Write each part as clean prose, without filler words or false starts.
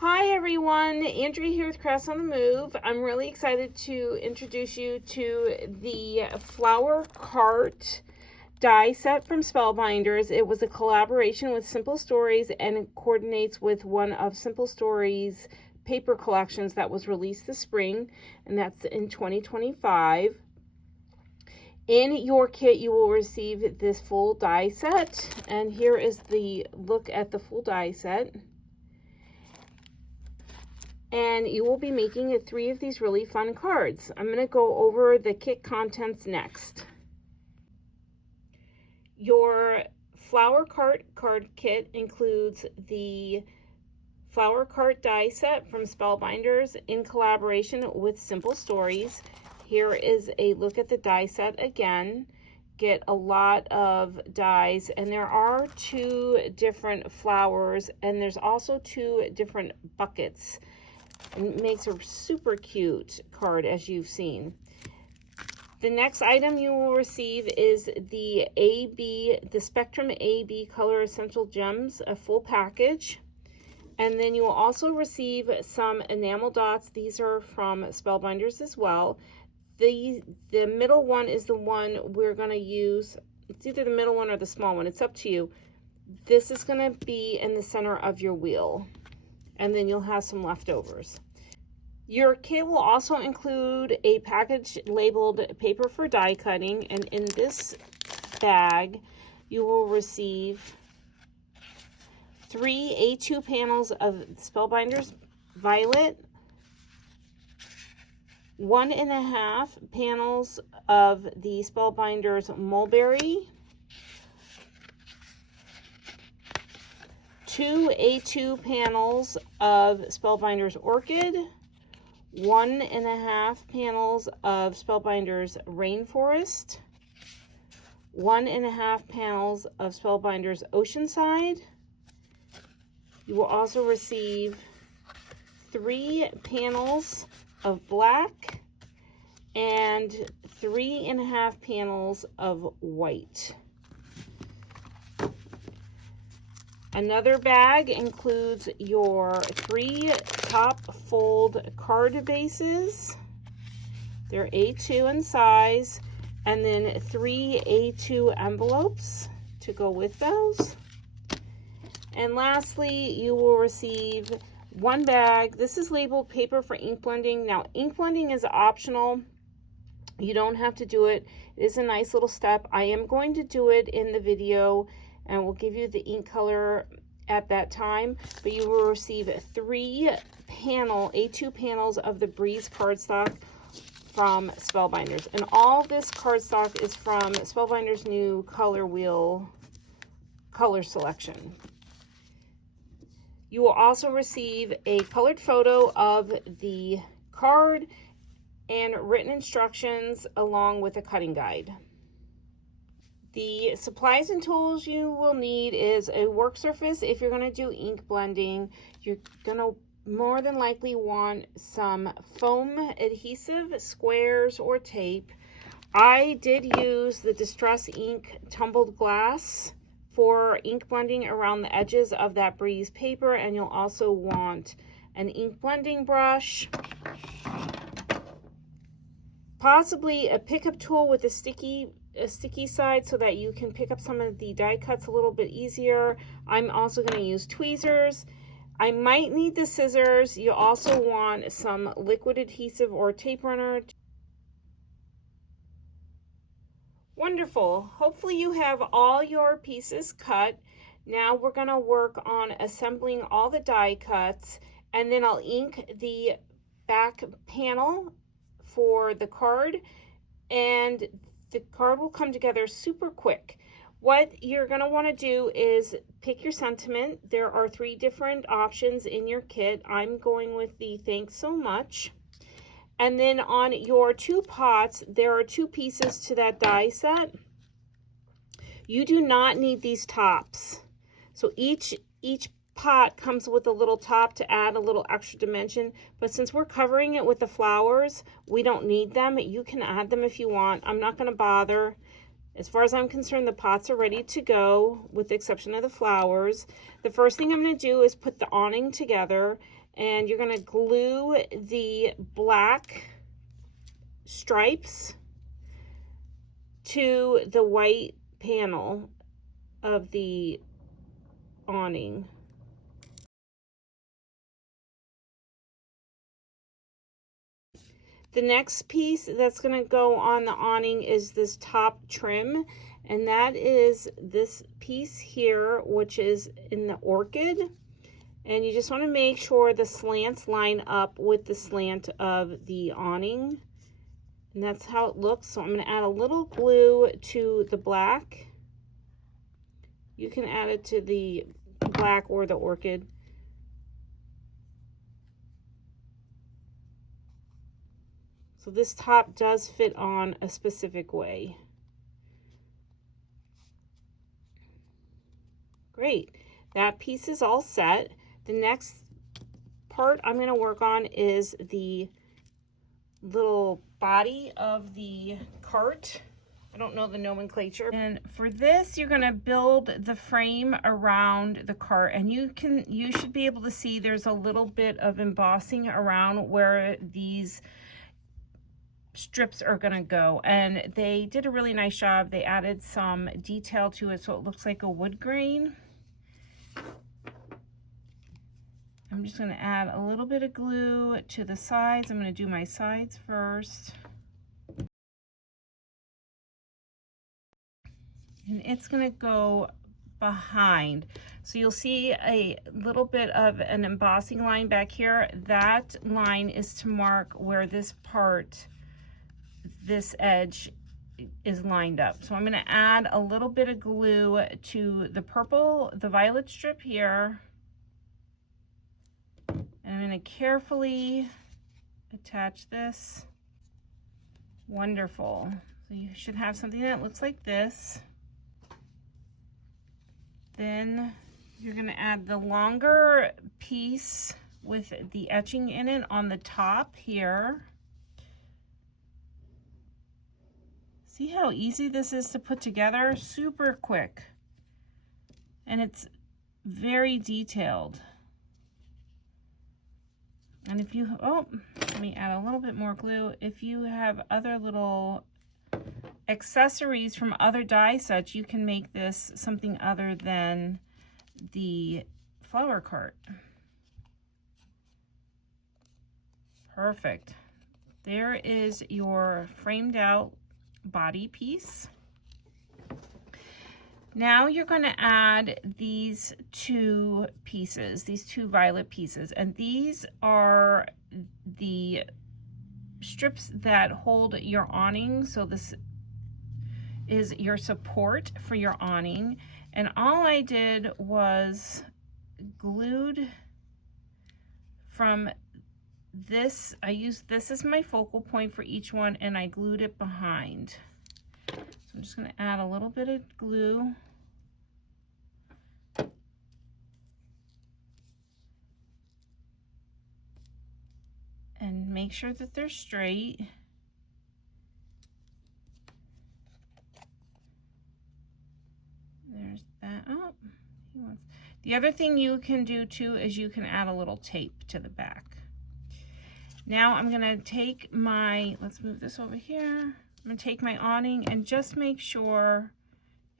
Hi everyone, Andrea here with Crafts on the Move. I'm really excited to introduce you to the Flower Cart Die set from Spellbinders. It was a collaboration with Simple Stories and it coordinates with one of Simple Stories' paper collections that was released this spring, and that's in 2025. In your kit, you will receive this full die set, and here is the look at the full die set. And you will be making 3 of these really fun cards. I'm going to go over the kit contents next. Your Flower Cart card kit includes the Flower Cart die set from Spellbinders in collaboration with Simple Stories. Here is a look at the die set again. Get a lot of dies, and there are 2 different flowers, and there's also 2 different buckets. It makes a super cute card, as you've seen. The next item you will receive is the Spectrum AB Color Essential Gems, a full package. And then you will also receive some enamel dots. These are from Spellbinders as well. The middle one is the one we're going to use. It's either the middle one or the small one. It's up to you. This is going to be in the center of your wheel, and then you'll have some leftovers. Your kit will also include a package labeled paper for die cutting, and in this bag you will receive 3 A2 panels of Spellbinders Violet, 1.5 panels of the Spellbinders Mulberry, 2 A2 panels of Spellbinders Orchid, 1.5 panels of Spellbinders Rainforest, 1.5 panels of Spellbinders Oceanside. You will also receive 3 panels of black and 3.5 panels of white. Another bag includes your 3 top fold card bases. They're A2 in size, and then 3 A2 envelopes to go with those. And lastly, you will receive 1 bag. This is labeled paper for ink blending. Now, ink blending is optional. You don't have to do it. It is a nice little step. I am going to do it in the video, and we'll give you the ink color at that time, but you will receive 3 A2 panels of the Breeze cardstock from Spellbinders. And all this cardstock is from Spellbinders' new color wheel color selection. You will also receive a colored photo of the card and written instructions along with a cutting guide. The supplies and tools you will need is a work surface. If you're going to do ink blending, you're going to more than likely want some foam adhesive, squares, or tape. I did use the Distress Ink tumbled glass for ink blending around the edges of that Breeze paper, and you'll also want an ink blending brush, possibly a pickup tool with a sticky side so that you can pick up some of the die cuts a little bit easier. I'm also going to use tweezers. I might need the scissors. You also want some liquid adhesive or tape runner. Wonderful. Hopefully you have all your pieces cut. Now we're going to work on assembling all the die cuts, and then I'll ink the back panel for the card, and the card will come together super quick. What you're going to want to do is pick your sentiment. There are 3 different options in your kit. I'm going with the thanks so much. And then on your 2 pots, there are 2 pieces to that die set. You do not need these tops. So each pot comes with a little top to add a little extra dimension, but since we're covering it with the flowers, we don't need them. You can add them if you want. I'm not going to bother. As far as I'm concerned, the pots are ready to go with the exception of the flowers. The first thing I'm going to do is put the awning together, and you're going to glue the black stripes to the white panel of the awning. The next piece that's going to go on the awning is this top trim, and that is this piece here, which is in the orchid. And you just want to make sure the slants line up with the slant of the awning. And that's how it looks. So I'm going to add a little glue to the black. You can add it to the black or the orchid. So this top does fit on a specific way. Great. That piece is all set. The next part I'm going to work on is the little body of the cart. I don't know the nomenclature. And for this, you're going to build the frame around the cart, and you should be able to see there's a little bit of embossing around where these strips are going to go, and they did a really nice job. They added some detail to it so it looks like a wood grain. I'm just going to add a little bit of glue to the sides. I'm going to do my sides first. And it's going to go behind. So you'll see a little bit of an embossing line back here. That line is to mark where this part, this edge, is lined up. So I'm going to add a little bit of glue to the violet strip here. And I'm going to carefully attach this. Wonderful. So you should have something that looks like this. Then you're going to add the longer piece with the etching in it on the top here. See how easy this is to put together? Super quick. And it's very detailed. And if you, let me add a little bit more glue. If you have other little accessories from other die sets, you can make this something other than the flower cart. Perfect. There is your framed out body piece. Now you're going to add these two pieces, these two violet pieces, and these are the strips that hold your awning. So this is your support for your awning, and all I did was glued from this. I used this as my focal point for each one, and I glued it behind. So I'm just going to add a little bit of glue. And make sure that they're straight. There's that. Oh, he wants. The other thing you can do too is you can add a little tape to the back. Now I'm gonna take my, let's move this over here. I'm gonna take my awning and just make sure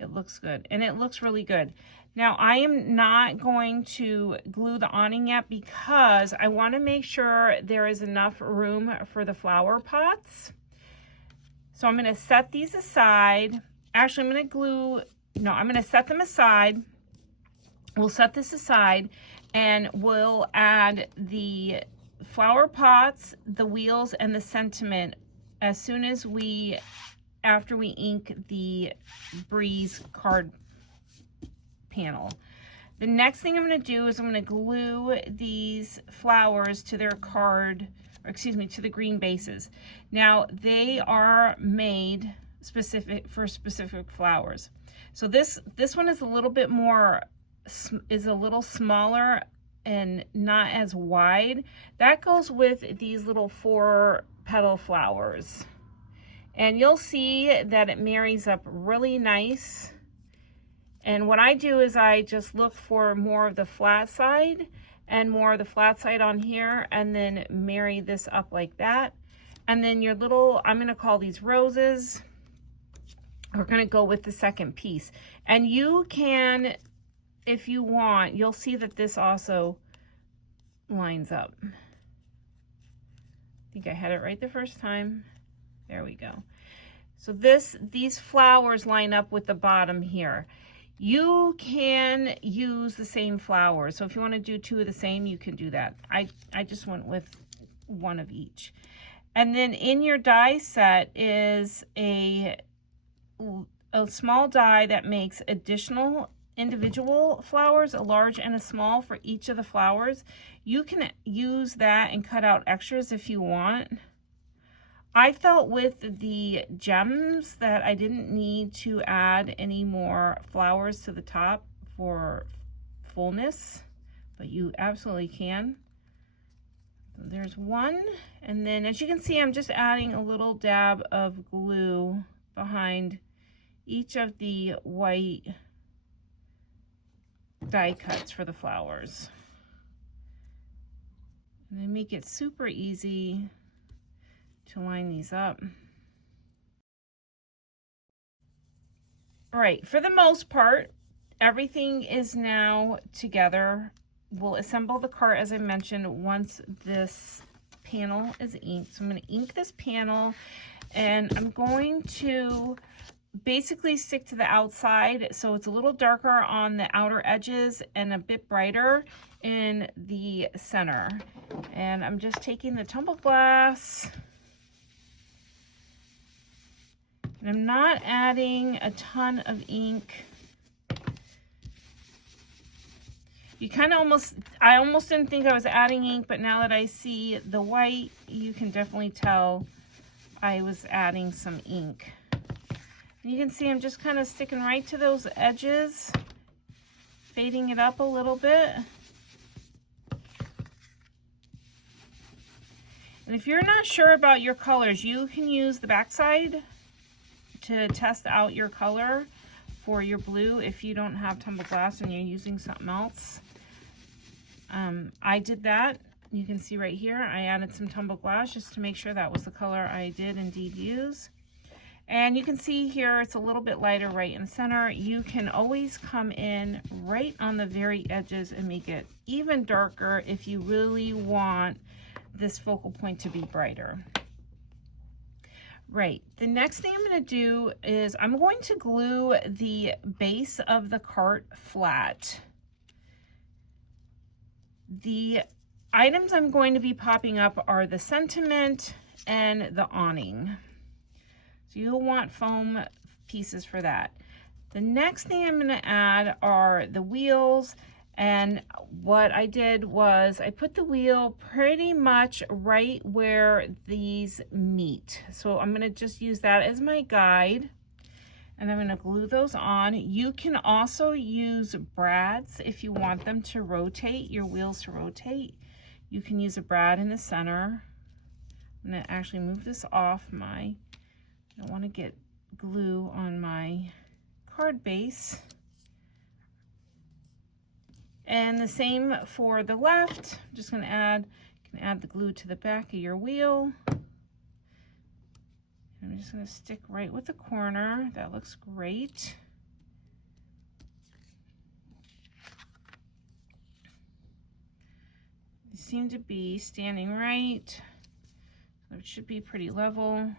it looks good. And it looks really good. Now I am not going to glue the awning yet because I want to make sure there is enough room for the flower pots. So I'm going to set these aside. Actually, I'm going to set them aside. We'll set this aside and we'll add the flower pots, the wheels, and the sentiment as soon as after we ink the Breeze card panel. The next thing I'm going to do is I'm going to glue these flowers to their card, or excuse me, to the green bases. Now they are made for specific flowers. So this one is a little bit more, is a little smaller and not as wide. That goes with these little 4-petal flowers. And you'll see that it marries up really nice. And what I do is I just look for more of the flat side and more of the flat side on here, and then marry this up like that. And then your little, I'm gonna call these roses, are gonna go with the second piece. And you can, if you want, you'll see that this also lines up. I think I had it right the first time. There we go. So these flowers line up with the bottom here. You can use the same flowers. So if you want to do two of the same, you can do that. I just went with one of each. And then in your die set is a small die that makes additional individual flowers, a large and a small for each of the flowers. You can use that and cut out extras if you want. I felt with the gems that I didn't need to add any more flowers to the top for fullness, but you absolutely can. There's one, and then as you can see, I'm just adding a little dab of glue behind each of the white die cuts for the flowers. And they make it super easy to line these up. All right, for the most part, everything is now together. We'll assemble the cart, as I mentioned, once this panel is inked. So I'm going to ink this panel, and I'm going to basically stick to the outside, so it's a little darker on the outer edges and a bit brighter in the center. And I'm just taking the tumble glass, and I'm not adding a ton of ink. You kind of I almost didn't think I was adding ink, but now that I see the white, you can definitely tell I was adding some ink. And you can see I'm just kind of sticking right to those edges, fading it up a little bit. And if you're not sure about your colors, you can use the backside to test out your color for your blue if you don't have tumble glass and you're using something else. I did that. You can see right here, I added some tumble glass just to make sure that was the color I did indeed use. And you can see here it's a little bit lighter right in the center. You can always come in right on the very edges and make it even darker if you really want this focal point to be brighter. Right, the next thing I'm going to do is I'm going to glue the base of the cart flat. The items I'm going to be popping up are the sentiment and the awning. So you'll want foam pieces for that. The next thing I'm going to add are the wheels. And what I did was I put the wheel pretty much right where these meet. So I'm going to just use that as my guide. And I'm going to glue those on. You can also use brads if you want them to rotate, your wheels to rotate. You can use a brad in the center. I'm going to actually move this off I don't want to get glue on my card base. And the same for the left. I'm just going to add the glue to the back of your wheel. I'm just going to stick right with the corner. That looks great. They seem to be standing right. So it should be pretty level.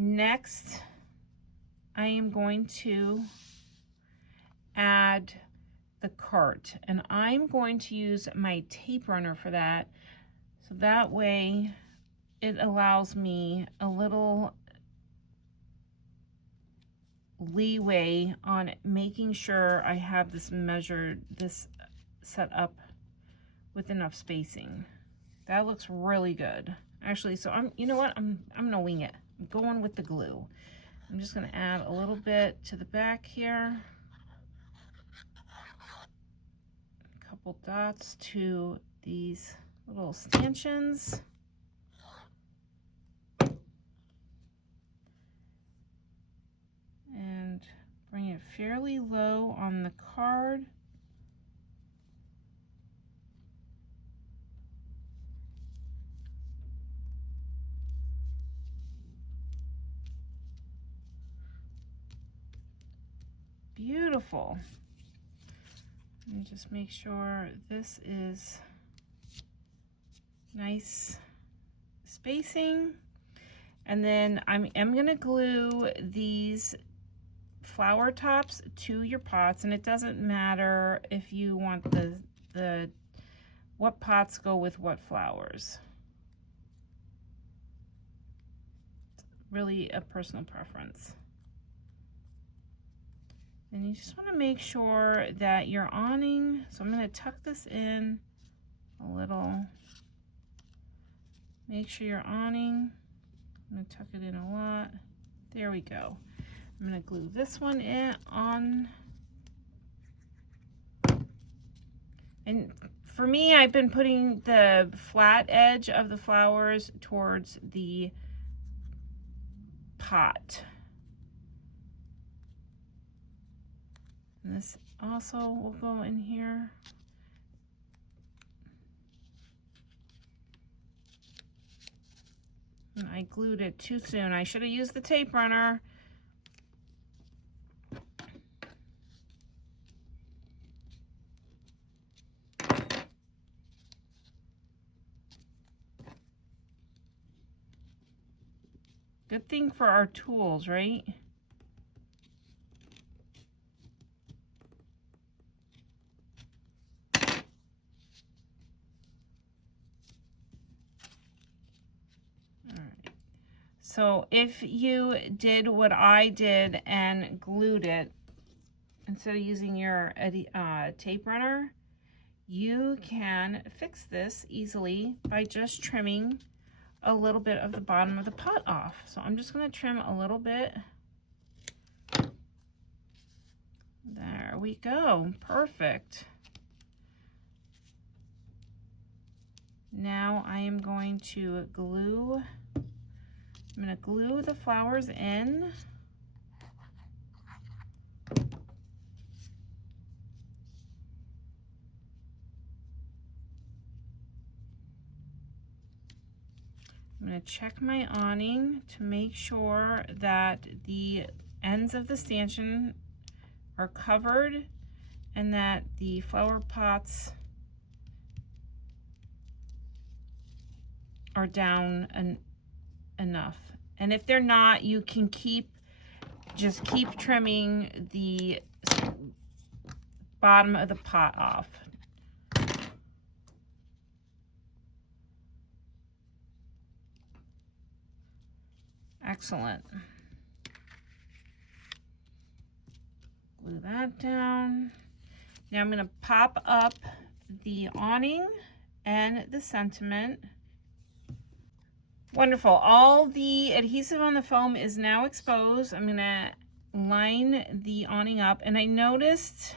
Next, I am going to add the cart, and I'm going to use my tape runner for that. So that way it allows me a little leeway on making sure I have this measured, this set up with enough spacing. That looks really good. Actually, so you know what? I'm gonna wing it. I'm going with the glue. I'm just gonna add a little bit to the back here. A couple dots to these little stanchions. And bring it fairly low on the card. Beautiful. And just make sure this is nice spacing. And then I'm gonna glue these flower tops to your pots, and it doesn't matter if you want the what pots go with what flowers. It's really a personal preference. And you just want to make sure that your awning, so I'm going to tuck this in a little. Make sure your awning, I'm going to tuck it in a lot. There we go. I'm going to glue this one in on. And for me, I've been putting the flat edge of the flowers towards the pot. And this also will go in here. And I glued it too soon. I should have used the tape runner. Good thing for our tools, right? So if you did what I did and glued it, instead of using your tape runner, you can fix this easily by just trimming a little bit of the bottom of the pot off. So I'm just going to trim a little bit. There we go. Perfect. Now I am going to glue. I'm going to glue the flowers in. I'm going to check my awning to make sure that the ends of the stanchion are covered and that the flower pots are down enough. And if they're not, you can just keep trimming the bottom of the pot off. Excellent. Glue that down. Now I'm going to pop up the awning and the sentiment. Wonderful. All the adhesive on the foam is now exposed. I'm going to line the awning up, and I noticed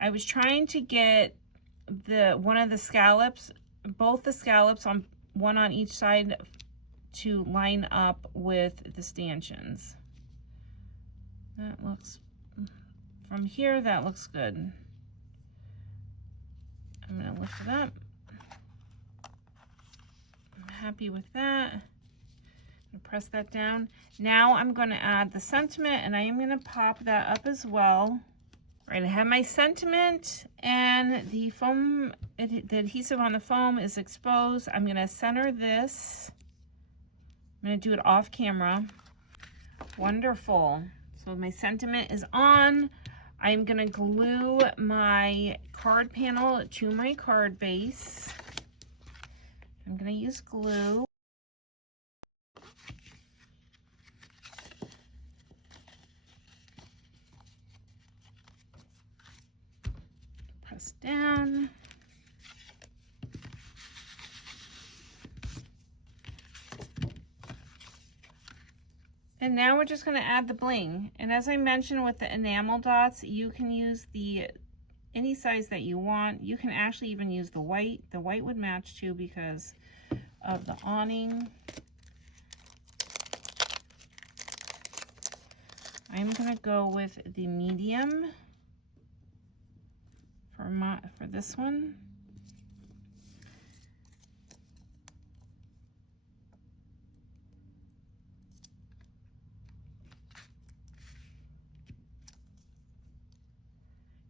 I was trying to get one of the scallops, both the scallops on one on each side, to line up with the stanchions. That looks, from here, that looks good. I'm going to lift it up. I'm happy with that. I'm going to press that down. Now I'm going to add the sentiment, and I am going to pop that up as well. Right, I have my sentiment, and the foam, the adhesive on the foam is exposed. I'm going to center this. I'm going to do it off camera. Wonderful. So my sentiment is on. I'm going to glue my card panel to my card base. I'm going to use glue. Press down. And now we're just going to add the bling. And as I mentioned with the enamel dots, you can use any size that you want. You can actually even use the white. The white would match too because of the awning. I'm gonna go with the medium for this one.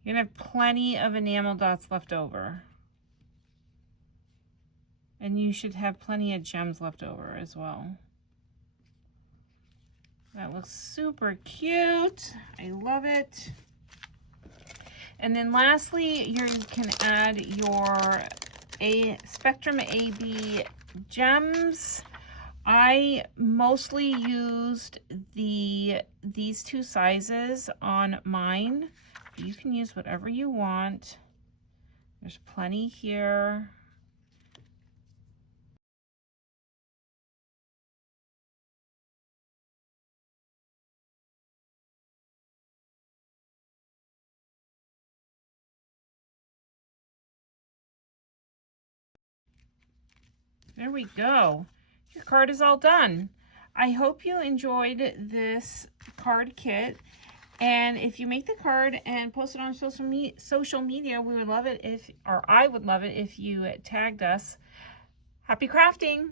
You're gonna have plenty of enamel dots left over. And you should have plenty of gems left over as well. That looks super cute. I love it. And then lastly, you can add your Spectrum AB gems. I mostly used these two sizes on mine. You can use whatever you want. There's plenty here. There we go. Your card is all done. I hope you enjoyed this card kit. And if you make the card and post it on social media, we would love it if, or I would love it if you tagged us. Happy crafting!